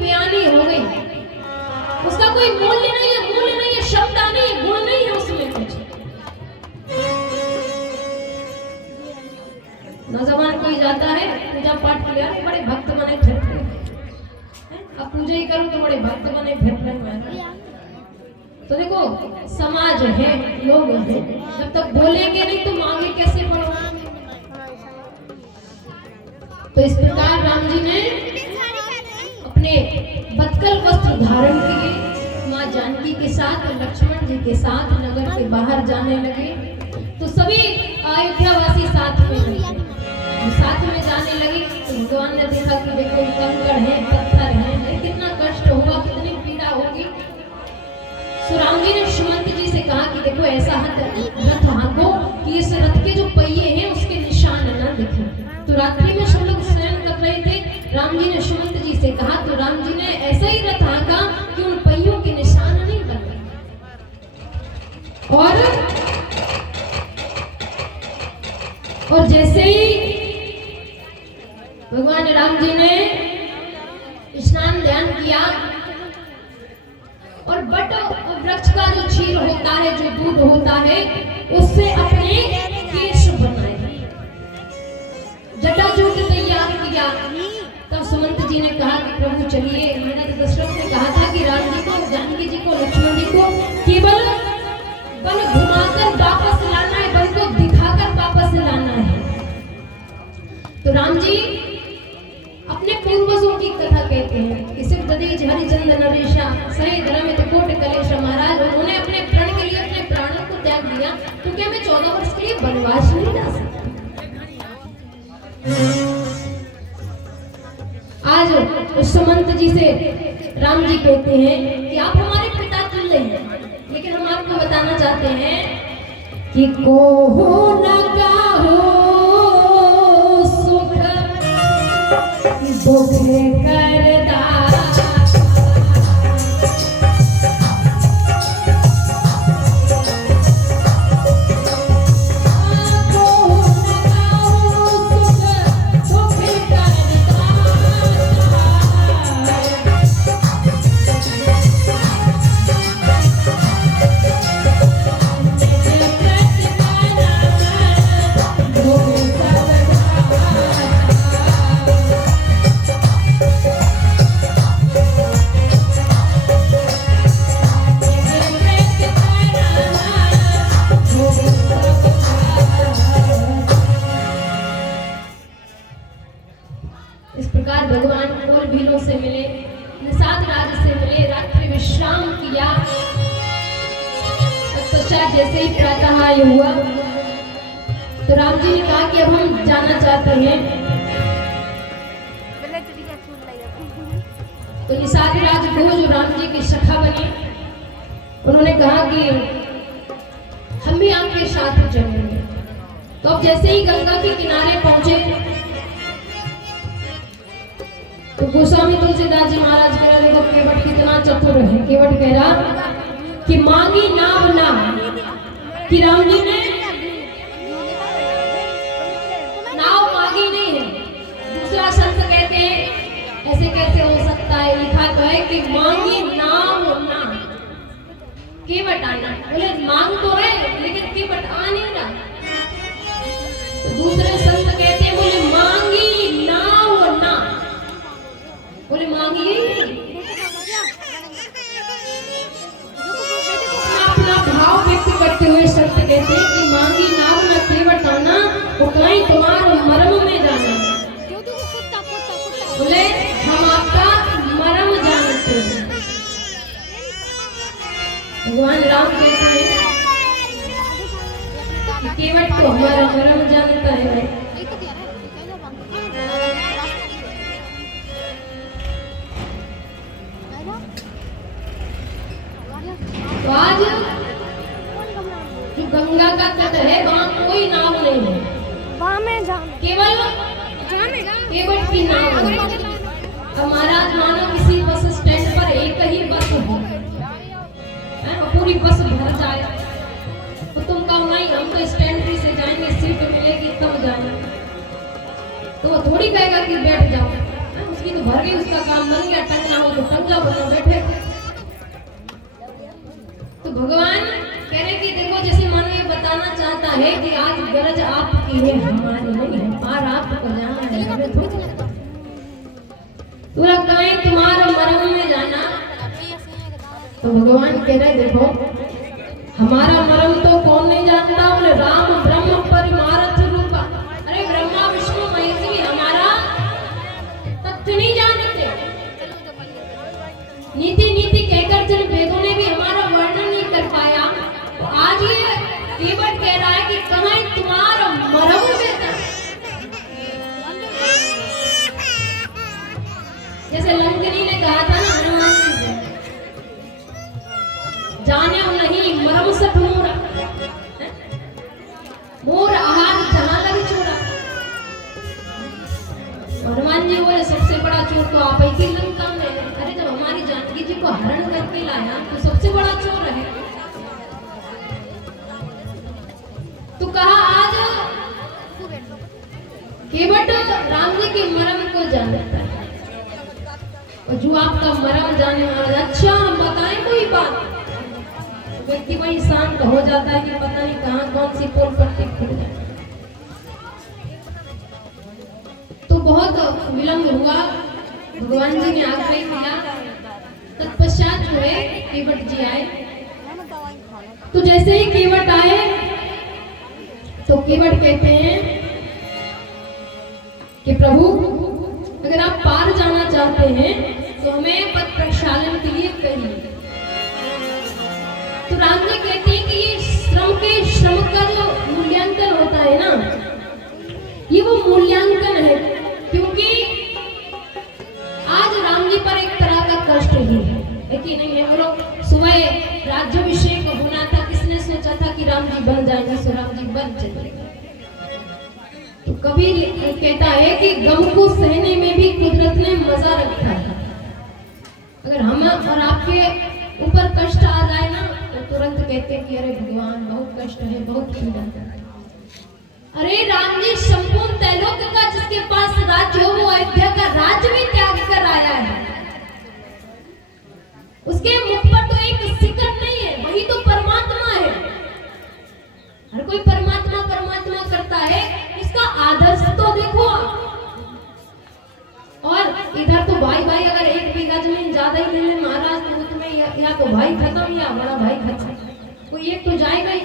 बयानी हो गई, उसका कोई मूल्य नहीं है, शब्द नहीं, गुण नहीं है उसमें कुछ। नौजवान कोई जाता है पूजा पाठ किया, बड़े भक्त बने फिरते हैं, अब पूजा ही करूं तो बड़े भक्त बने फिरते हैं। तो देखो समाज है, लोग हैं, जब तक बोलेंगे नहीं तो मांगे कैसे बढ़ोगे। तो इस प्रकार राम जी ने अपने बदकल वस्त्र धारण किए, माँ जानकी के साथ लक्ष्मण जी के साथ नगर के बाहर जाने लगे। तो सभी अयोध्यावासी साथ में जाने लगे। तो भगवान ने देखा कि देखो कंकड़ है, पत्थर है, कितना कष्ट होगा, कितनी पीड़ा होगी। सो राम जी ने सुमंत जी से कहा कि देखो ऐसा रथ हाँको कि इस रथ के जो पहिए हैं उसके निशान न दिखे। तो रात्रि में सब लोग शयन कर रहे थे, राम जी ने सुमंत जी से कहा, तो राम जी ने ऐसा ही रथ हाँका कि उन पहियों के निशान नहीं बने। और जैसे ही भगवान राम जी ने स्नान ध्यान किया और बट वृक्ष का जो क्षीर होता है, जो दूध होता है, उससे अपने केश बनाए, जटाजूट तैयार किया। तब सुमंत जी ने कहा कि प्रभु चलिए, मैंने तो दशरथ ने कहा था कि राम जी को, जानकी जी को, लक्ष्मण जी को केवल बल घुमाकर वापस लाना है, बल को दिखाकर वापस लाना है। तो राम जी अपने पूर्वजों की कथा कहते हैं कि सिर्फ दधीच हरिचंद नरेशा सही धर्म में कोट कलेशा। महाराज उन्होंने अपने प्रण के लिए अपने प्राणों को त्याग दिया, तो क्या मैं 14 वर्ष के लिए वनवास नहीं जा सकता? आज सुमंत जी से राम जी कहते हैं कि आप हमारे पिता तुल्य हैं, लेकिन हम आपको बताना चाहते हैं कि कोहो न काहो सुख दुख करदा। इस प्रकार भगवान और भीलों से मिले, निषाद राज से मिले, रात्रि विश्राम किया। तत्पश्चात जैसे ही प्रातः हुआ तो राम जी ने कहा कि अब हम जाना चाहते हैं। तो निषाद राज को जो राम जी की सखा बनी, उन्होंने कहा कि हम भी आपके साथ चलेंगे। तो अब जैसे ही गंगा के किनारे पहुंचे तो गोस्वामी तुलसीदास जी महाराज कह रहे, देखो केवट कितना चतुर है। केवट कह रहा कि मांगी नाव ना, कि राम जी ने नाव मांगी नहीं है। दूसरा संत कहते हैं ऐसे कैसे हो सकता है, लिखा तो है कि मांगी नाव ना, केवट आना। बोले मांग तो है लेकिन केवट आ नहीं रहा। तो दूसरे संत कहते हैं बोले मांगी नाव ना, बोले मांगी अपना भाव व्यक्त करते हुए संत कहते हैं कि मांगी नाव ना केवट आना, वो कहीं तुम्हारे मर्म में जाना। बोले हम आपका मर्म जानते हैं। भगवान राम कहते हैं कि केवट तो हमारा मर्म जानता है। तो आज जो गंगा का तट है वहाँ कोई नाव नहीं है, केवल केवट की नाव है। हमारा मानो किसी बस स्टैंड पर एक ही बस हो, पूरी बस भर जाए तो तुम कहो नहीं हम तो स्टैंड से जाएंगे, सीट मिलेगी तब जाएंगे, तो वो थोड़ी कहेगा कि बैठ जाओ। उसकी तो भर गई, उसका काम बन गया, टंगना हो गरज आपकी है, हमारी नहीं है। पार आपको जाना है, हमें थोड़ी। तू कहीं तुम्हारा मरम में जाना, तो भगवान कह रहे देखो हमारा मरम तो कौन नहीं जानता। बोले राम ब्रह्म परिमारथ रूपा। अरे ब्रह्मा विष्णु महेश भी हमारा तथ्य नहीं जानते। नीति नीति कहकर जिन वेदों ने भी हमारा वर्णन नहीं कर पाया, तो आज ये केवट कह रहा है कि कहाँ तुम्हारा मरम बेटा। जैसे लंकिनी ने कहा था ना हनुमान जी से, जाने नहीं मरम सठ मोरा, मोर आहार जहां लग चोरा। हनुमान जी बोले सबसे बड़ा चोर तो आप ही की लंका में है। अरे जब हमारी जानकी जी को हरण करके लाया तो सबसे बड़ा चोर है। तो कहा आज केवट राम जी के मरम को जानता है, और जो आपका मरम जाने वाला। अच्छा हम बताएं कोई बात, व्यक्ति वही शांत हो जाता है कि पता नहीं कहां कौन सी पोल पट्टी खुल जाए। तो बहुत विलंब हुआ, भगवान जी ने आज्ञा किया। तत्पश्चात जो है केवट जी आए। तो जैसे ही केवट आए तो केवट कहते हैं कि प्रभु अगर आप पार जाना चाहते हैं तो हमें पद प्रक्षालन के लिए कहिए। तो राम जी कहते हैं कि ये श्रम का जो मूल्यांकन होता है ना, ये वो मूल्यांकन है। क्योंकि आज राम जी पर एक तरह का कष्ट ही है कि नहीं है। वो लोग सुबह राज्याभिषेक होना था, किसने सोचा था कि राम जी बन जाएंगे, सो राम जी बन चले। तो कबीर कहता है कि गम को सहने में भी कुदरत ने मजा रखा है। अगर हम और आपके ऊपर कष्ट आ जाए ना, तो तुरंत कहते हैं कि अरे भगवान बहुत कष्ट है, बहुत पीड़ा है। अरे राम जी संपूर्ण त्रैलोक का जिसके पास राज्य हो, वो अयोध्या का राज्य भी त्याग कर आया है। उसके मुख पर तो एक सिकट नहीं है, वही तो परमात्मा है। हर कोई परमात्मा परमात्मा करता है, इसका आदर्श तो देखो। और इधर तो भाई भाई अगर 1 बीघा जमीन ज्यादा ही ले ले महाराज, तो तुम्हें या तो भाई खत्म या बड़ा भाई खत्म, कोई एक तो जाएगा ही।